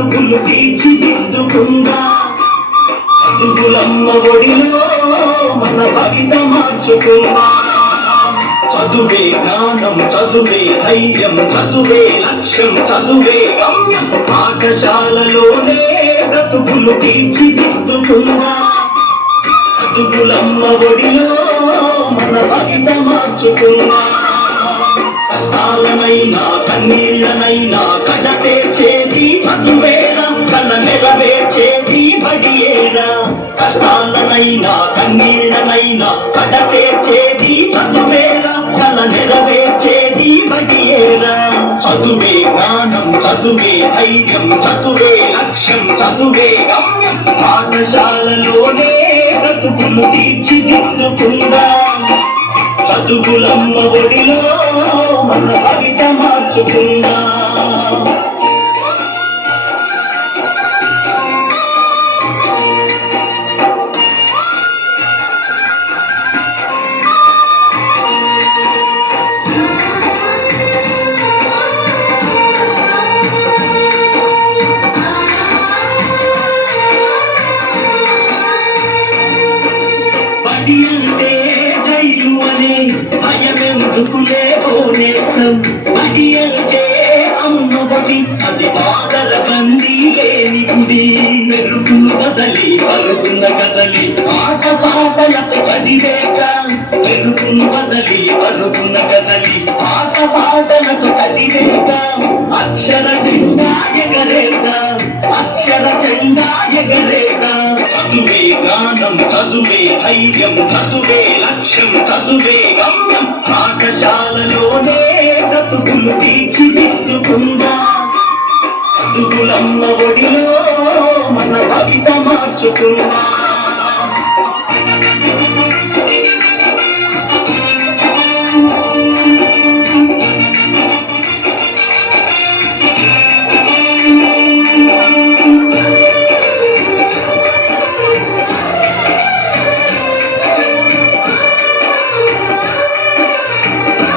బ్రతుకులు తీర్చిదిద్దుకుందా. చదువులమ్మ ఒడిలో మన భవిత మార్చుకుందా. చదువే జ్ఞానం, చదువే ధైర్యం, చదువే లక్ష్యం, చదువే గమ్యం. పాఠశాలలోనే బ్రతుకులు తీర్చిదిద్దుకుందా. చదువులమ్మ ఒడిలో మన భవిత మార్చుకుందా. కష్టాలనైనా కన్నీళ్ళనైనా కడతేర్చేది చదువేరా, కల నెరవేర్చేది బడియేరా. కష్టాలనైనా కన్నీళ్ళనైనా కడతేర్చేది చదువేరా, కల నెరవేర్చేది బడియేరా. చదువే జ్ఞానం, చదువే ధైర్యం, చదువే లక్ష్యం, చదువే గమ్యం. పాఠశాలలోనే బ్రతుకులు తీర్చిదిద్దుకుందా. చదువులమ్మ ఒడిలో మన భవిత మార్చుకుందా. బడి అంటే జైలు అనే భయమెందుకులే ఓనేసం. బడి అంటే అమ్మఒడి, అది ఆదర బందీ లేని గుడి. మెరుగును కదలి పరుగున కదలి ఆట పాటలకు చదివేక. మెరుగును కదలి పరుగున కదలి ఆట పాటలకు చదివేక. అక్షర జెండా ఎగరేక, అక్షర జెండా ఎగరేక. చదువే జ్ఞానం, చదువే ధైర్యం, చదువే లక్ష్యం, చదువే గమ్యం. పాఠశాలలోనే బ్రతుకులు తీర్చిదిద్దుకుందా. చదువులమ్మ ఒడిలో మన భవిత మార్చుకుందా.